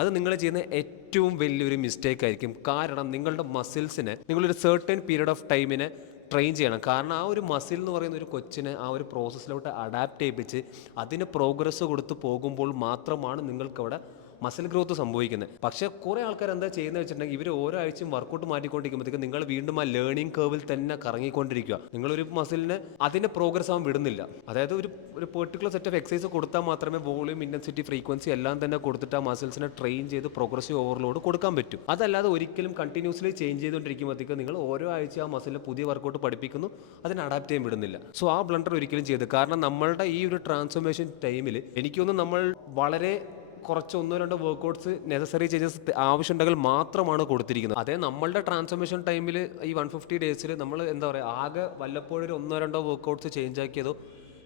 അത് നിങ്ങൾ ചെയ്യുന്ന ഏറ്റവും വലിയൊരു മിസ്റ്റേക്ക് ആയിരിക്കും. കാരണം നിങ്ങളുടെ മസിൽസിനെ നിങ്ങളൊരു സെർട്ടൻ പീരീഡ് ഓഫ് ടൈമിനെ ട്രെയിൻ ചെയ്യണം. കാരണം ആ ഒരു മസിൽ എന്ന് പറയുന്ന ഒരു കൊച്ചിനെ ആ ഒരു പ്രോസസ്സിലോട്ട് അഡാപ്റ്റ് ചെയ്യിപ്പിച്ച് അതിന് പ്രോഗ്രസ് കൊടുത്ത് പോകുമ്പോൾ മാത്രമാണ് നിങ്ങൾക്കവിടെ മസിൽ ഗ്രോത്ത് സംഭവിക്കുന്നത്. പക്ഷേ കുറേ ആൾക്കാർ എന്താ ചെയ്യുന്നത് വെച്ചിട്ടുണ്ടെങ്കിൽ, ഇവർ ഓരോ ആഴ്ചയും വർക്കൗട്ട് മാറ്റിക്കൊണ്ടിരിക്കുമ്പോഴത്തേക്കും നിങ്ങൾ വീണ്ടും ആ ലേണിംഗ് കർവിൽ തന്നെ കറങ്ങിക്കൊണ്ടിരിക്കുക. നിങ്ങളൊരു മസിലിനെ അതിൻ്റെ പ്രോഗ്രസ് ആവാൻ വിടുന്നില്ല. അതായത് ഒരു പെർട്ടിക്കുലർ സെറ്റ് ഓഫ് എക്സസൈസ് കൊടുത്താൽ മാത്രമേ വോളിയം, ഇൻറ്റൻസിറ്റി, ഫ്രീക്വൻസി എല്ലാം തന്നെ കൊടുത്തിട്ട് ആ മസിൽസിനെ ട്രെയിൻ ചെയ്ത് പ്രോഗ്രസീവ് ഓവർലോഡ് കൊടുക്കാൻ പറ്റും. അതല്ലാതെ ഒരിക്കലും കണ്ടിന്യൂസ്ലി ചേഞ്ച് ചെയ്തുകൊണ്ടിരിക്കുമ്പോഴത്തേക്കും നിങ്ങൾ ഓരോ ആഴ്ച ആ മസിലിനെ പുതിയ വർക്കൗട്ട് പഠിപ്പിക്കുന്നു, അതിനെ അഡാപ്റ്റ് ചെയ്യാൻ വിടുന്നില്ല. സോ ആ ബ്ലണ്ടർ ഒരിക്കലും ചെയ്ത്. കാരണം നമ്മളുടെ ഈ ഒരു ട്രാൻസ്ഫോർമേഷൻ ടൈമിൽ എനിക്കൊന്നും നമ്മൾ വളരെ കുറച്ച് 1-2 വർക്കൗട്ട്സ് നെസസറി ചേഞ്ചസ് ആവശ്യമുണ്ടെങ്കിൽ മാത്രമാണ് കൊടുത്തിരിക്കുന്നത്. അതേ നമ്മളുടെ ട്രാൻസ്ഫോർമേഷൻ ടൈമിൽ ഈ 150 ഡേയ്സിൽ നമ്മൾ ആകെ വല്ലപ്പോഴും ഒരു 1-2 വർക്കൗട്ട്സ് ചേഞ്ച് ആക്കിയതോ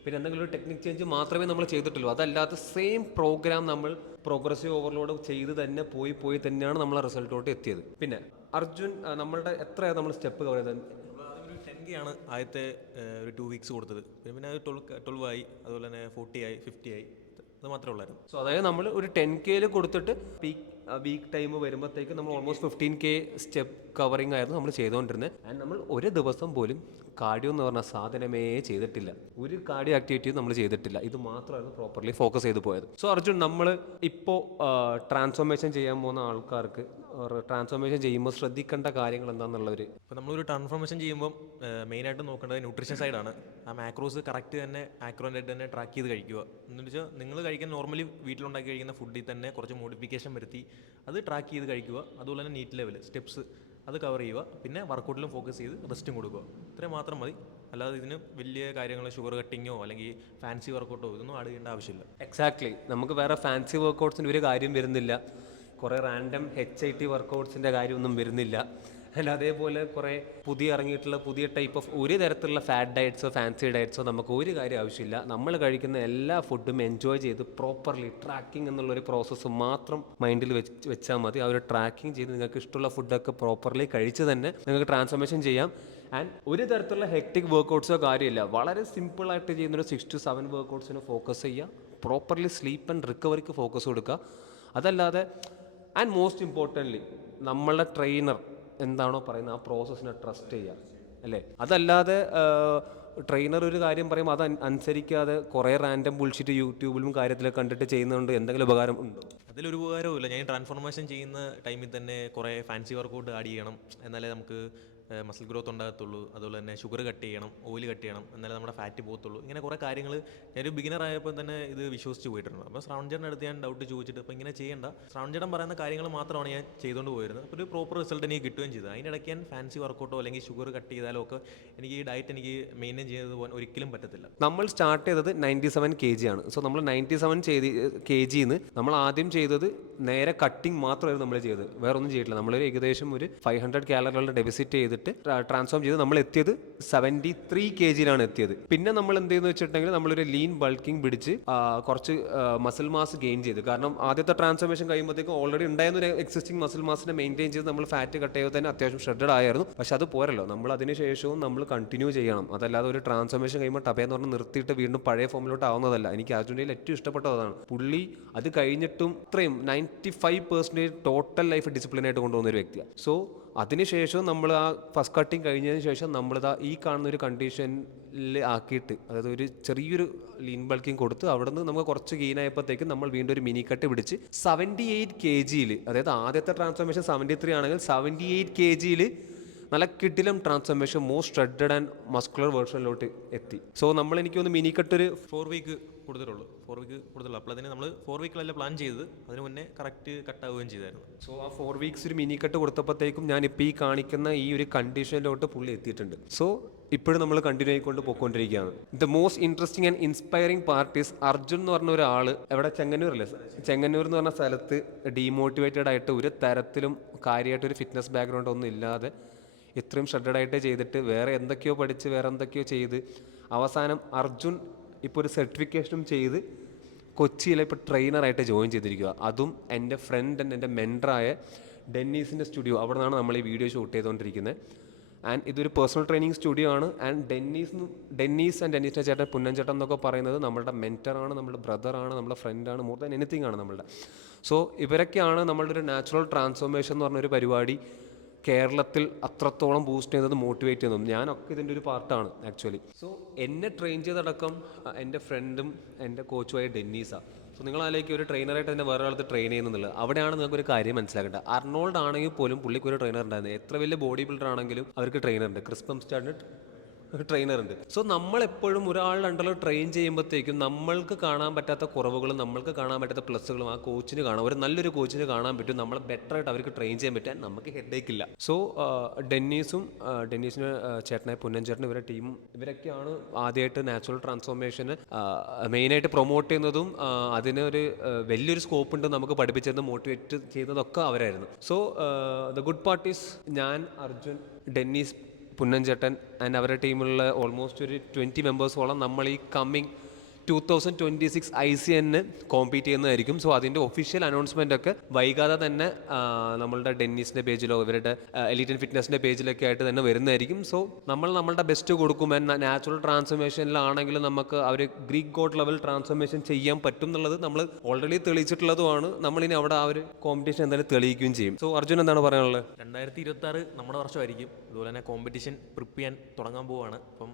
പിന്നെ എന്തെങ്കിലും ഒരു ടെക്നിക് ചേഞ്ച് മാത്രമേ നമ്മൾ ചെയ്തിട്ടുള്ളൂ. അതല്ലാത്ത സെയിം പ്രോഗ്രാം നമ്മൾ പ്രോഗ്രസീവ് ഓവർലോഡ് ചെയ്ത് തന്നെ പോയി തന്നെയാണ് നമ്മൾ റിസൾട്ടോട്ട് എത്തിയത്. പിന്നെ അർജുൻ, നമ്മളുടെ എത്രയാണ് നമ്മൾ സ്റ്റെപ്പ് കവർ ചെയ്തത്? 10K ആണ് ആദ്യത്തെ ഒരു 2 വീക്സ് കൊടുത്തത്. പിന്നെ അത് 12 ആയി, അതുപോലെ തന്നെ 40 ആയി, 50 ആയി, അത് മാത്രമേ ഉള്ളായിരുന്നു. സോ അതായത് നമ്മൾ ഒരു 10K കൊടുത്തിട്ട് വീക്ക് ടൈം വരുമ്പോഴത്തേക്ക് നമ്മൾ ഓൾമോസ്റ്റ് 15K സ്റ്റെപ്പ് കവറിങ് ആയിരുന്നു നമ്മൾ ചെയ്തുകൊണ്ടിരുന്നത്. ആൻഡ് നമ്മൾ ഒരു ദിവസം പോലും കാർഡിയോ എന്ന് പറഞ്ഞ സാധനമേ ചെയ്തിട്ടില്ല. ഒരു കാർഡിയോ ആക്ടിവിറ്റിയും നമ്മൾ ചെയ്തിട്ടില്ല. ഇത് മാത്രമായിരുന്നു പ്രോപ്പർലി ഫോക്കസ് ചെയ്ത് പോയത്. സോ അർജുൻ, നമ്മൾ ഇപ്പോൾ ട്രാൻസ്ഫോർമേഷൻ ചെയ്യാൻ പോകുന്ന ആൾക്കാർക്ക് ട്രാൻസ്ഫോർമേഷൻ ചെയ്യുമ്പോൾ ശ്രദ്ധിക്കേണ്ട കാര്യങ്ങൾ എന്താണെന്നുള്ളവർ? ഇപ്പോൾ നമ്മളൊരു ട്രാൻസ്ഫോർമേഷൻ ചെയ്യുമ്പോൾ മെയിനായിട്ട് നോക്കേണ്ടത് ന്യൂട്രീഷൻ സൈഡാണ്. ആ മാക്രോസ് കറക്റ്റ് തന്നെ ആക്യുറേറ്റ് തന്നെ ട്രാക്ക് ചെയ്ത് കഴിക്കുക. എന്ന് വെച്ചാൽ നിങ്ങൾ കഴിക്കാൻ നോർമലി വീട്ടിലുണ്ടാക്കി കഴിക്കുന്ന ഫുഡിൽ തന്നെ കുറച്ച് മോഡിഫിക്കേഷൻ വരുത്തി അത് ട്രാക്ക് ചെയ്ത് കഴിക്കുക. അതുപോലെ തന്നെ നീറ്റ് ലെവൽ സ്റ്റെപ്സ് അത് കവർ ചെയ്യുക. പിന്നെ വർക്കൗട്ടിലും ഫോക്കസ് ചെയ്ത് റെസ്റ്റും കൊടുക്കുക. ഇത്രയും മാത്രം മതി. അല്ലാതെ ഇതിന് വലിയ കാര്യങ്ങൾ ഷുഗർ കട്ടിങ്ങോ അല്ലെങ്കിൽ ഫാൻസി വർക്കൗട്ടോ ഇതൊന്നും ആഡ് ചെയ്യേണ്ട ആവശ്യമില്ല. എക്സാക്ട്ലി, നമുക്ക് വേറെ ഫാൻസി വർക്കൗട്ട്സിൻ്റെ ഒരു കാര്യം വരുന്നില്ല. കുറേ റാൻഡം HIIT വർക്കൗട്ട്സിൻ്റെ കാര്യമൊന്നും വരുന്നില്ല. ആൻഡ് അതേപോലെ കുറേ പുതിയ ഇറങ്ങിയിട്ടുള്ള പുതിയ ടൈപ്പ് ഓഫ് ഒരു തരത്തിലുള്ള ഫാറ്റ് ഡയറ്റ്സോ ഫാൻസി ഡയറ്റ്സോ നമുക്ക് ഒരു കാര്യം ആവശ്യമില്ല. നമ്മൾ കഴിക്കുന്ന എല്ലാ ഫുഡും എൻജോയ് ചെയ്ത് പ്രോപ്പർലി ട്രാക്കിംഗ് എന്നുള്ളൊരു പ്രോസസ്സ് മാത്രം മൈൻഡിൽ വെച്ചാൽ മതി. ആ ഒരു ട്രാക്കിംഗ് ചെയ്ത് നിങ്ങൾക്ക് ഇഷ്ടമുള്ള ഫുഡൊക്കെ പ്രോപ്പർലി കഴിച്ച് തന്നെ നിങ്ങൾക്ക് ട്രാൻസ്ഫോർമേഷൻ ചെയ്യാം. ആൻഡ് ഒരു തരത്തിലുള്ള ഹെക്ടിക് വർക്കൗട്ട്സോ കാര്യമില്ല, വളരെ സിമ്പിളായിട്ട് ചെയ്യുന്നൊരു 6 to 7 വർക്കൗട്ട്സിന് ഫോക്കസ് ചെയ്യുക, പ്രോപ്പർലി സ്ലീപ്പ് ആൻഡ് റിക്കവറിക്ക് ഫോക്കസ് കൊടുക്കുക. അതല്ലാതെ ആൻഡ് മോസ്റ്റ് ഇമ്പോർട്ടൻ്റ്ലി നമ്മളുടെ ട്രെയിനർ എന്താണോ പറയുന്നത് ആ പ്രോസസ്സിനെ ട്രസ്റ്റ് ചെയ്യുക, അല്ലേ? അതല്ലാതെ ട്രെയിനർ ഒരു കാര്യം പറയുമ്പോൾ അത് അനുസരിക്കാതെ കുറേ റാൻഡം ബുൾഷിറ്റ് യൂട്യൂബിലും കാര്യത്തിലൊക്കെ കണ്ടിട്ട് ചെയ്യുന്നതുകൊണ്ട് എന്തെങ്കിലും ഉപകാരം ഉണ്ടോ? അതിലൊരു ഉപകാരവും ഇല്ല. ഞാൻ ട്രാൻസ്ഫോർമേഷൻ ചെയ്യുന്ന ടൈമിൽ തന്നെ കുറേ ഫാൻസി വർക്കൗട്ട് ആഡ് ചെയ്യണം, എന്നാലേ നമുക്ക് മസിൽ ഗ്രോത്ത് ഉണ്ടാകത്തുള്ളൂ. അതുപോലെ തന്നെ ഷുഗർ കട്ട് ചെയ്യണം, ഓയിൽ കട്ട് ചെയ്യണം, എന്നാലേ നമ്മുടെ ഫാറ്റ് പോകത്തുള്ളൂ. ഇങ്ങനെ കുറേ കാര്യങ്ങൾ ഞാനൊരു ബിഗിനർ ആയപ്പോൾ തന്നെ ഇത് വിശ്വസിച്ച് പോയിട്ടുണ്ട്. അപ്പോൾ ശ്രാവൺചേട്ടൻ്റെ അടുത്ത് ഞാൻ ഡൗട്ട് ചോദിച്ചിട്ട് അപ്പോൾ ഇങ്ങനെ ചെയ്യേണ്ട, ശ്രാവൺചേട്ടൻ പറയുന്ന കാര്യങ്ങൾ മാത്രമാണ് ഞാൻ ചെയ്തുകൊണ്ട് പോയിരുന്നത്. അപ്പോൾ ഒരു പ്രോപ്പർ റിസൾട്ട് എനിക്ക് കിട്ടുകയും ചെയ്തു. അതിൻ്റെ ഇടയ്ക്ക് ഞാൻ ഫാൻസി വർക്കൗട്ടോ അല്ലെങ്കിൽ ഷുഗർ കട്ട് ചെയ്താലോ ഒക്കെ എനിക്ക് ഈ ഡയറ്റ് എനിക്ക് മെയിൻറ്റെയിൻ ചെയ്ത് പോകാൻ ഒരിക്കലും പറ്റത്തില്ല. നമ്മൾ സ്റ്റാർട്ട് ചെയ്തത് 97 kg ആണ്. സോ നമ്മൾ 97 kg നമ്മൾ ആദ്യം ചെയ്തത് നേരെ കട്ടിങ് മാത്രമായിരുന്നു നമ്മൾ ചെയ്തത്, വേറെ ഒന്നും ചെയ്തിട്ടില്ല. നമ്മളൊരു ഏകദേശം ഒരു 500 കാലറികളുടെ ഡെഫിസിറ്റ് ചെയ്തിട്ട് ട്രാൻസ്ഫോം ചെയ്ത് നമ്മൾ എത്തിയത് 73 kg എത്തിയത്. പിന്നെ നമ്മൾ എന്ത് ചെയ്യുന്നു വെച്ചിട്ടുണ്ടെങ്കിൽ നമ്മളൊരു ലീൻ ബൾക്കിംഗ് പിടിച്ച് കുറച്ച് മസിൽ മാസ് ഗെയിൻ ചെയ്ത്. കാരണം ആദ്യത്തെ ട്രാൻസ്ഫോർമേഷൻ കഴിയുമ്പോഴത്തേക്കും ഓൾറെഡി ഉണ്ടായിരുന്ന ഒരു എക്സിസ്റ്റിംഗ് മസിൽ മാസിനെ മെയിൻറ്റെയിൻ ചെയ്ത് നമ്മൾ ഫാറ്റ് കട്ട് ചെയ്ത് തന്നെ അത്യാവശ്യം ഷ്രെഡഡ് ആയിരുന്നു. പക്ഷെ അത് പോരല്ലോ, നമ്മൾ അതിന് ശേഷവും നമ്മൾ കണ്ടിന്യൂ ചെയ്യണം. അതല്ലാതെ ഒരു ട്രാൻസ്ഫോർമേഷൻ കഴിയുമ്പോൾ ടബേന്ന് പറഞ്ഞ് നിർത്തിയിട്ട് വീണ്ടും പഴയ ഫോമിലോട്ട് ആവുന്നതല്ല. എനിക്ക് അർജുനയിൽ ഏറ്റവും ഇഷ്ടപ്പെട്ടത് അതാണ്. പുള്ളി അത് കഴിഞ്ഞിട്ടും ഇത്രയും 95% ടോട്ടൽ ലൈഫ് ഡിസിപ്ലിനായിട്ട് കൊണ്ടുപോകുന്ന ഒരു വ്യക്തിയാണ്. സോ അതിനുശേഷം നമ്മൾ ആ ഫസ്റ്റ് കട്ടിങ് കഴിഞ്ഞതിന് ശേഷം നമ്മളിതാ ഈ കാണുന്ന ഒരു കണ്ടീഷനിൽ ആക്കിയിട്ട്, അതായത് ഒരു ചെറിയൊരു ലീൻ ബൾക്കിങ് കൊടുത്ത് അവിടെ നിന്ന് നമുക്ക് കുറച്ച് ഗെയിൻ ആയപ്പോഴത്തേക്കും നമ്മൾ വീണ്ടും ഒരു മിനി കട്ട് പിടിച്ച് 78 kg, അതായത് ആദ്യത്തെ ട്രാൻസ്ഫോർമേഷൻ 73 ആണെങ്കിൽ 78 kg നല്ല കിടിലം transformation, most shredded and muscular വേർഷനിലോട്ട് എത്തി. സോ നമ്മൾ എനിക്ക് ഒന്ന് മിനി കട്ട് ഒരു 4 വീക്ക് കൊടുത്തിട്ടുള്ളൂ. 4 വീക്ക് കൊടുത്തുള്ളൂ. അപ്പോൾ അതിന് നമ്മൾ 4 വീക്കിലല്ല പ്ലാൻ ചെയ്തത്, അതിന് മുന്നേ കറക്റ്റ് കട്ടാവുകയും ചെയ്തായിരുന്നു. സോ ആ 4 വീക്സ് ഒരു മിനി കട്ട് കൊടുത്തപ്പോഴത്തേക്കും ഞാനിപ്പോൾ ഈ കാണിക്കുന്ന ഈ ഒരു കണ്ടീഷനിലോട്ട് പുള്ളി എത്തിയിട്ടുണ്ട്. സോ ഇപ്പോഴും നമ്മൾ കണ്ടിന്യൂ ആയിക്കൊണ്ട് പോയിക്കൊണ്ടിരിക്കുകയാണ്. The most interesting and inspiring part is Arjun എന്ന് പറഞ്ഞ ഒരാൾ എവിടെ, ചെങ്ങന്നൂരല്ലേ, ചെങ്ങന്നൂർ എന്ന് പറഞ്ഞ സ്ഥലത്ത് ഡീമോട്ടിവേറ്റഡ് ആയിട്ട് ഒരു തരത്തിലും കാര്യമായിട്ട് ഒരു ഫിറ്റ്നസ് ബാക്ക്ഗ്രൗണ്ട് ഒന്നും ഇല്ലാതെ ഇത്രയും ഷ്രെഡഡായിട്ട് ചെയ്തിട്ട് വേറെ എന്തൊക്കെയോ പഠിച്ച് വേറെ എന്തൊക്കെയോ ചെയ്ത് അവസാനം അർജുൻ ഇപ്പോൾ ഒരു സർട്ടിഫിക്കേഷനും ചെയ്ത് കൊച്ചിയിലെ ഇപ്പോൾ ട്രെയിനറായിട്ട് ജോയിൻ ചെയ്തിരിക്കുക. അതും എൻ്റെ ഫ്രണ്ട് ആൻഡ് എൻ്റെ മെൻറ്ററായ ഡെന്നീസിൻ്റെ സ്റ്റുഡിയോ, അവിടെ നിന്നാണ് നമ്മൾ ഈ വീഡിയോ ഷൂട്ട് ചെയ്തുകൊണ്ടിരിക്കുന്നത്. ആൻഡ് ഇതൊരു പേഴ്സണൽ ട്രെയിനിങ് സ്റ്റുഡിയോ ആണ്. ആൻഡ് ഡെന്നീസ് ആൻഡ് ഡെന്നീസിൻ്റെ ചേട്ടൻ പുന്നൻചേട്ടൻ എന്നൊക്കെ പറയുന്നത് നമ്മളുടെ മെൻറ്ററാണ്, നമ്മുടെ ബ്രദറാണ്, നമ്മുടെ ഫ്രണ്ടാണ്, മോർ ദാൻ എനിത്തിങ് ആണ് നമ്മളുടെ. സോ ഇവരൊക്കെയാണ് നമ്മളുടെ ഒരു നാച്ചുറൽ ട്രാൻസ്ഫോർമേഷൻ എന്ന് പറഞ്ഞൊരു പരിപാടി കേരളത്തിൽ അത്രത്തോളം ബൂസ്റ്റ് ചെയ്യുന്നത്, മോട്ടിവേറ്റ് ചെയ്യുന്നതും. ഞാനൊക്കെ ഇതിൻ്റെ ഒരു പാർട്ടാണ് ആക്ച്വലി. സോ എന്നെ ട്രെയിൻ ചെയ്തടക്കം എൻ്റെ ഫ്രണ്ടും എൻ്റെ കോച്ചുമായ ഡെന്നീസാണ്. സോ നിങ്ങളാലേക്ക് ഒരു ട്രെയിനറായിട്ട് തന്നെ വേറെ ആളത്ത് ട്രെയിൻ ചെയ്യുന്നുള്ളത്. അവിടെയാണ് നിങ്ങൾക്ക് ഒരു കാര്യം മനസ്സിലാക്കേണ്ടത്. അർണോൾഡ് ആണെങ്കിൽ പോലും പുള്ളിക്ക് ഒരു ട്രെയിനർ ഉണ്ടായിരുന്നു. എത്ര വലിയ ബോഡി ബിൽഡർ ആണെങ്കിലും അവർക്ക് ട്രെയിനറുണ്ട്. ക്രിസ് ബംസ്റ്റാഡിന് ട്രെയിനറുണ്ട്. സോ നമ്മളെപ്പോഴും ഒരാളുടെ അണ്ടറിൽ ട്രെയിൻ ചെയ്യുമ്പോഴത്തേക്കും നമ്മൾക്ക് കാണാൻ പറ്റാത്ത കുറവുകളും നമ്മൾക്ക് കാണാൻ പറ്റാത്ത പ്ലസ്സുകളും ആ കോച്ചിന് കാണാം. ഒരു നല്ലൊരു കോച്ചിന് കാണാൻ പറ്റും. നമ്മളെ ബെറ്റർ ആയിട്ട് അവർക്ക് ട്രെയിൻ ചെയ്യാൻ പറ്റാൻ നമുക്ക് ഹെഡേക്ക് ഇല്ല. സോ ഡെന്നീസിന് ചേട്ടനായ പുന്നൻചേട്ടനും ഇവരുടെ ടീമും ഇവരൊക്കെയാണ് ആദ്യമായിട്ട് നാച്ചുറൽ ട്രാൻസ്ഫോർമേഷന് മെയിനായിട്ട് പ്രൊമോട്ട് ചെയ്യുന്നതും അതിനൊരു വലിയൊരു സ്കോപ്പ് ഉണ്ട് നമുക്ക് പഠിപ്പിച്ചിരുന്നത്, മോട്ടിവേറ്റ് ചെയ്യുന്നതൊക്കെ അവരായിരുന്നു. So the good part is ഞാൻ, അർജുൻ, ഡെന്നീസ്, പുന്നൻചേട്ടൻ ആൻഡ് അവരുടെ ടീമിലുള്ള ഓൾമോസ്റ്റ് ഒരു 20 മെമ്പേഴ്സോളം നമ്മൾ ഈ കമ്മിങ് 2026 ICN കോമ്പീറ്റ് ചെയ്യുന്നതായിരിക്കും. സോ അതിൻ്റെ ഒഫീഷ്യൽ അനൗൺസ്മെൻ്റ് ഒക്കെ വൈകാതെ തന്നെ നമ്മളുടെ ഡെന്നീസിൻ്റെ പേജിലോ ഇവരുടെ എലീറ്റ് ആൻഡ് ഫിറ്റ്നസിൻ്റെ പേജിലൊക്കെ ആയിട്ട് തന്നെ വരുന്നതായിരിക്കും. സോ നമ്മളുടെ ബെസ്റ്റ് കൊടുക്കും. നാച്ചുറൽ ട്രാൻസ്ഫോർമേഷനിലാണെങ്കിലും നമുക്ക് അവർ ഗ്രീക്ക് ഗോഡ് ലെവൽ ട്രാൻസ്ഫോർമേഷൻ ചെയ്യാൻ പറ്റും എന്നുള്ളത് നമ്മൾ ഓൾറെഡി തെളിയിച്ചിട്ടുള്ളതുമാണ്. നമ്മളിനി അവിടെ ആ ഒരു കോമ്പറ്റീഷൻ എന്തായാലും തെളിയിക്കുകയും ചെയ്യും. സോ അർജുൻ എന്താണ് പറയാനുള്ളത്? 2026 നമ്മുടെ വർഷമായിരിക്കും. അതുപോലെ തന്നെ കോമ്പറ്റീഷൻ പ്രിപ്പ് ചെയ്യാൻ തുടങ്ങാൻ പോവുകയാണ്. അപ്പം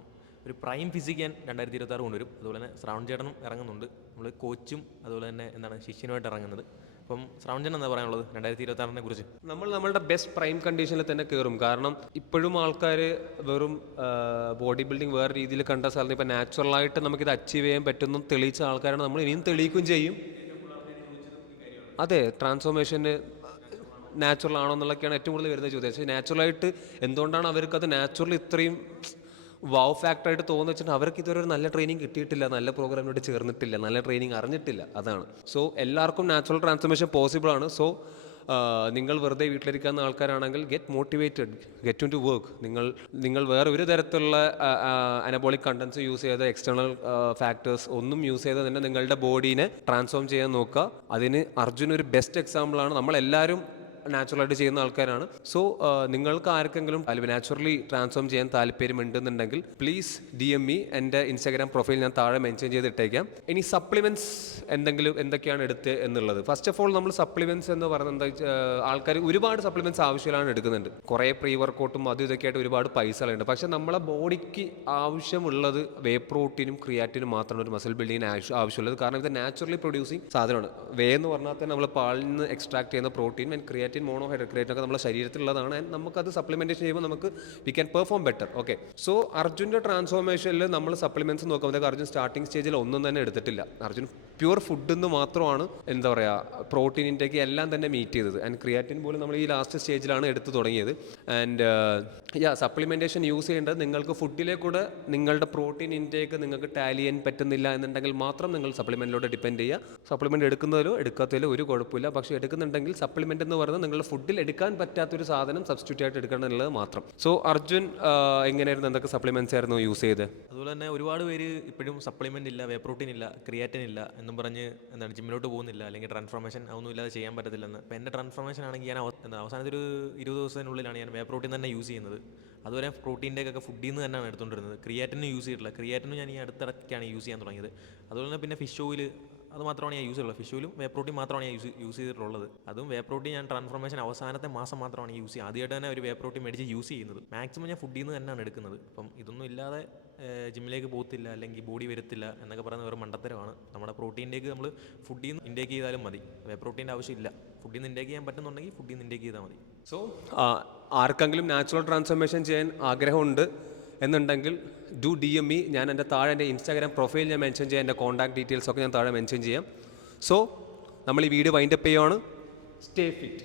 ഒരു പ്രൈം ഫിസിക് ഞാൻ 2026 കൊണ്ടുവരും. അതുപോലെ തന്നെ ശ്രാവൺ ചേട്ടനും ഇറങ്ങുന്നുണ്ട്. നമ്മൾ കോച്ചും അതുപോലെ തന്നെ ശിഷ്യനുമായിട്ട് ഇറങ്ങുന്നത്. അപ്പം ശ്രാവൺ ചേട്ടൻ എന്താ പറയാനുള്ളത് 2026 കുറിച്ച്? നമ്മളുടെ ബെസ്റ്റ് പ്രൈം കണ്ടീഷനിൽ തന്നെ കയറും. കാരണം ഇപ്പോഴും ആൾക്കാർ വെറും ബോഡി ബിൽഡിംഗ് വേറെ രീതിയിൽ കണ്ട സ്ഥലത്ത് ഇപ്പോൾ നാച്ചുറലായിട്ട് നമുക്കിത് അച്ചീവ് ചെയ്യാൻ പറ്റുന്നു തെളിയിച്ച ആൾക്കാരാണ്. നമ്മൾ ഇനിയും തെളിയിക്കുകയും ചെയ്യും. അതെ, ട്രാൻസ്ഫോർമേഷന് നാച്ചുറൽ ആണോ എന്നുള്ളതൊക്കെയാണ് ഏറ്റവും കൂടുതൽ വരുന്ന ചോദ്യം. പക്ഷേ നാച്ചുറലായിട്ട് എന്തുകൊണ്ടാണ് അവർക്കത് നാച്ചുറൽ ഇത്രയും വാവ് ഫാക്ടറായിട്ട് തോന്നുന്നു വെച്ചിട്ടുണ്ടെങ്കിൽ അവർക്ക് ഇതുവരെ ഒരു നല്ല ട്രെയിനിങ് കിട്ടിയിട്ടില്ല, നല്ല പ്രോഗ്രാമിനോട് ചേർന്നിട്ടില്ല, നല്ല ട്രെയിനിങ് അറിഞ്ഞിട്ടില്ല. അതാണ്. സോ എല്ലാവർക്കും നാച്ചുറൽ ട്രാൻസ്ഫോർമേഷൻ പോസിബിൾ ആണ്. സോ നിങ്ങൾ വെറുതെ വീട്ടിലിരിക്കുന്ന ആൾക്കാരാണെങ്കിൽ get motivated, get in to work. നിങ്ങൾ വേറെ ഒരു തരത്തിലുള്ള അനബോളിക് കണ്ടൻസ് യൂസ് ചെയ്ത എക്സ്റ്റേണൽ ഫാക്ടേഴ്സ് ഒന്നും യൂസ് ചെയ്ത് തന്നെ നിങ്ങളുടെ ബോഡീനെ ട്രാൻസ്ഫോം ചെയ്യാൻ നോക്കുക. അതിന് അർജുൻ ഒരു ബെസ്റ്റ് എക്സാമ്പിളാണ്. നമ്മളെല്ലാവരും നാച്ചുറലായിട്ട് ചെയ്യുന്ന ആൾക്കാരാണ്. സോ നിങ്ങൾക്ക് ആർക്കെങ്കിലും അല്ലെങ്കിൽ നാച്ചുറലി ട്രാൻസ്ഫോം ചെയ്യാൻ താല്പര്യമുണ്ടെന്നുണ്ടെങ്കിൽ പ്ലീസ് DM me. എൻ്റെ ഇൻസ്റ്റാഗ്രാം പ്രൊഫൈൽ ഞാൻ താഴെ മെൻഷൻ ചെയ്തിട്ടേക്കാം. ഇനി സപ്ലിമെൻറ്റ്സ് എന്തൊക്കെയാണ് എടുത്ത് എന്നുള്ളത്, ഫസ്റ്റ് ഓഫ് ഓൾ നമ്മൾ സപ്ലിമെൻറ്റ്സ് എന്ന് പറയുന്നത് എന്താ, ആൾക്കാർ ഒരുപാട് സപ്ലിമെൻറ്റ്സ് ആവശ്യമാണ് എടുക്കുന്നുണ്ട്. കുറേ പ്രീ വർക്കൗട്ടും അതും ഇതൊക്കെ ആയിട്ട് ഒരുപാട് പൈസകളുണ്ട്. പക്ഷേ നമ്മളെ ബോഡിക്ക് ആവശ്യമുള്ളത് വേ പ്രോട്ടീനും ക്രിയാറ്റിനും മാത്രമാണ് ഒരു മസിൽ ബിൽഡിങ്ങിന് ആവശ്യമുള്ളത്. കാരണം ഇത് നാച്ചുറലി പ്രൊഡ്യൂസിങ് സാധനമാണ്. വേ എന്ന് പറഞ്ഞാൽ തന്നെ നമ്മൾ പാലിൽ നിന്ന് എക്സ്ട്രാക്ട് ചെയ്യുന്ന protein and creatine, monohydrate, creatine ഒക്കെ നമ്മുടെ ശരീരത്തിലുള്ളതാണ്. ആൻഡ് നമുക്കത് സപ്ലിമെൻറ്റേഷൻ ചെയ്യുമ്പോൾ നമുക്ക് we can perform better. Okay, so അർജുൻ്റെ ട്രാൻസ്ഫോർമേഷനിൽ നമ്മൾ സപ്ലിമെൻറ്റ്സ് നോക്കുമ്പോഴത്തേക്ക് അർജുൻ സ്റ്റാർട്ടിംഗ് സ്റ്റേജിൽ ഒന്നും തന്നെ എടുത്തിട്ടില്ല. അർജുൻ പ്യുവർ ഫുഡിൽ നിന്ന് മാത്രമാണ് എന്താ പറയുക പ്രോട്ടീൻ ഇൻടേക്ക് എല്ലാം തന്നെ മീറ്റ് ചെയ്തത്. ആൻഡ് ക്രിയാറ്റിൻ പോലും നമ്മൾ ഈ ലാസ്റ്റ് സ്റ്റേജിലാണ് എടുത്ത് തുടങ്ങിയത്. ആൻഡ് സപ്ലിമെൻറ്റേഷൻ യൂസ് ചെയ്യേണ്ടത് നിങ്ങൾക്ക് ഫുഡിലെ കൂടെ നിങ്ങളുടെ പ്രോട്ടീൻ ഇൻടേക്ക് നിങ്ങൾക്ക് ടാലി ചെയ്യാൻ പറ്റുന്നില്ല എന്നുണ്ടെങ്കിൽ മാത്രം നിങ്ങൾ സപ്ലിമെൻറ്റിലോട്ട് ഡിപ്പെൻഡ് ചെയ്യുക. സപ്ലിമെൻറ്റ് എടുക്കുന്നതിലോ എടുക്കാത്തതിലോ ഒരു കുഴപ്പമില്ല. പക്ഷേ എടുക്കുന്നുണ്ടെങ്കിൽ സപ്ലിമെൻറ്റ് എന്ന് പറയുന്നത് നിങ്ങളുടെ ഫുഡിൽ എടുക്കാൻ പറ്റാത്തൊരു സാധനം സബ്സ്റ്റിറ്റ്യൂട്ട് ആയിട്ട് എടുക്കണം എന്നുള്ളത് മാത്രം. സോ അർജുൻ എങ്ങനെയായിരുന്നു, എന്തൊക്കെ സപ്ലിമെൻറ്റ്സ് ആയിരുന്നു യൂസ് ചെയ്ത്? അതുപോലെ തന്നെ ഒരുപാട് പേര് ഇപ്പോഴും സപ്ലിമെൻ്റ് ഇല്ല, വേ പ്രോട്ടീൻ ഇല്ല, ക്രിയാറ്റിൻ ഇല്ല എന്നും പറഞ്ഞ് എന്താണ് ജിമ്മിലോട്ട് പോകുന്നില്ല, അല്ലെങ്കിൽ ട്രാൻസ്ഫോർമേഷൻ അതൊന്നും ഇല്ലാതെ ചെയ്യാൻ പറ്റത്തില്ലെന്ന്. അപ്പോൾ എൻ്റെ ട്രാൻസ്ഫോർമേഷൻ ആണെങ്കിൽ ഞാൻ അവസാനത്തെ ഒരു 20 ദിവസത്തിനുള്ളിലാണ് ഞാൻ വേ പ്രോട്ടീൻ തന്നെ യൂസ് ചെയ്യുന്നത്. അതുവരെ പ്രോട്ടീൻ്റെയൊക്കെ ഫുഡിൽ നിന്ന് തന്നെയാണ് എടുത്തുകൊണ്ടിരുന്നത്. ക്രിയാറ്റിനും യൂസ് ചെയ്തിട്ടില്ല. ക്രിയാറ്റിനും ഞാൻ ഈ അടുത്തിടയ്ക്കാണ് യൂസ് ചെയ്യാൻ തുടങ്ങിയത്. അതുപോലെ തന്നെ പിന്നെ ഫിഷ് ഓയിൽ അത് മാത്രമാണ് ഞാൻ യൂസ് ചെയ്തിട്ടുള്ളത്. ഫിഷ് ഓയിലും വേ പ്രോട്ടീൻ മാത്രമാണ് ഞാൻ യൂസ് ചെയ്തിട്ടുള്ളത്. അതും വേ പ്രോട്ടീൻ ഞാൻ ട്രാൻസ്ഫോർമേഷൻ അവസാനത്തെ മാസം മാത്രമാണ് യൂസ് ചെയ്യുക. ആദ്യമായിട്ട് തന്നെ ഒരു വേ പ്രോട്ടീൻ മേടിച്ച് യൂസ് ചെയ്യുന്നത്. മാക്സിമം ഞാൻ ഫുഡിൽ നിന്ന് തന്നെയാണ് എടുക്കുന്നത്. അപ്പം ഇതൊന്നും ഇല്ലാതെ ജിമ്മിലേക്ക് പോകത്തില്ല, അല്ലെങ്കിൽ ബോഡി വരത്തില്ല എന്നൊക്കെ പറയുന്ന വേറെ മണ്ടത്തരമാണ്. നമ്മുടെ പ്രോട്ടീൻ്റേക്ക് നമ്മൾ ഫുഡിൽ നിന്ന് ഇൻടേക്ക് ചെയ്താലും മതി. വേ പ്രോട്ടീൻ്റെ ആവശ്യമില്ല. ഫുഡിൽ നിന്ന് ഇൻടേക്ക് ചെയ്യാൻ പറ്റുന്നുണ്ടെങ്കിൽ ഫുഡിൽ നിന്ന് ഇൻടേക്ക് ചെയ്താൽ മതി. സോ ആർക്കെങ്കിലും നാച്ചുറൽ ട്രാൻസ്ഫോർമേഷൻ ചെയ്യാൻ ആഗ്രഹമുണ്ട് എന്നുണ്ടെങ്കിൽ DM me. ഞാൻ എൻ്റെ താഴെ എൻ്റെ ഇൻസ്റ്റാഗ്രാം പ്രൊഫൈൽ ഞാൻ മെൻഷൻ ചെയ്യാം. എൻ്റെ കോൺടാക്ട് ഡീറ്റെയിൽസ് ഒക്കെ ഞാൻ താഴെ മെൻഷൻ ചെയ്യാം. സോ നമ്മൾ ഈ വീഡിയോ വൈൻഡപ്പ് ചെയ്യുവാണ്. Stay fit.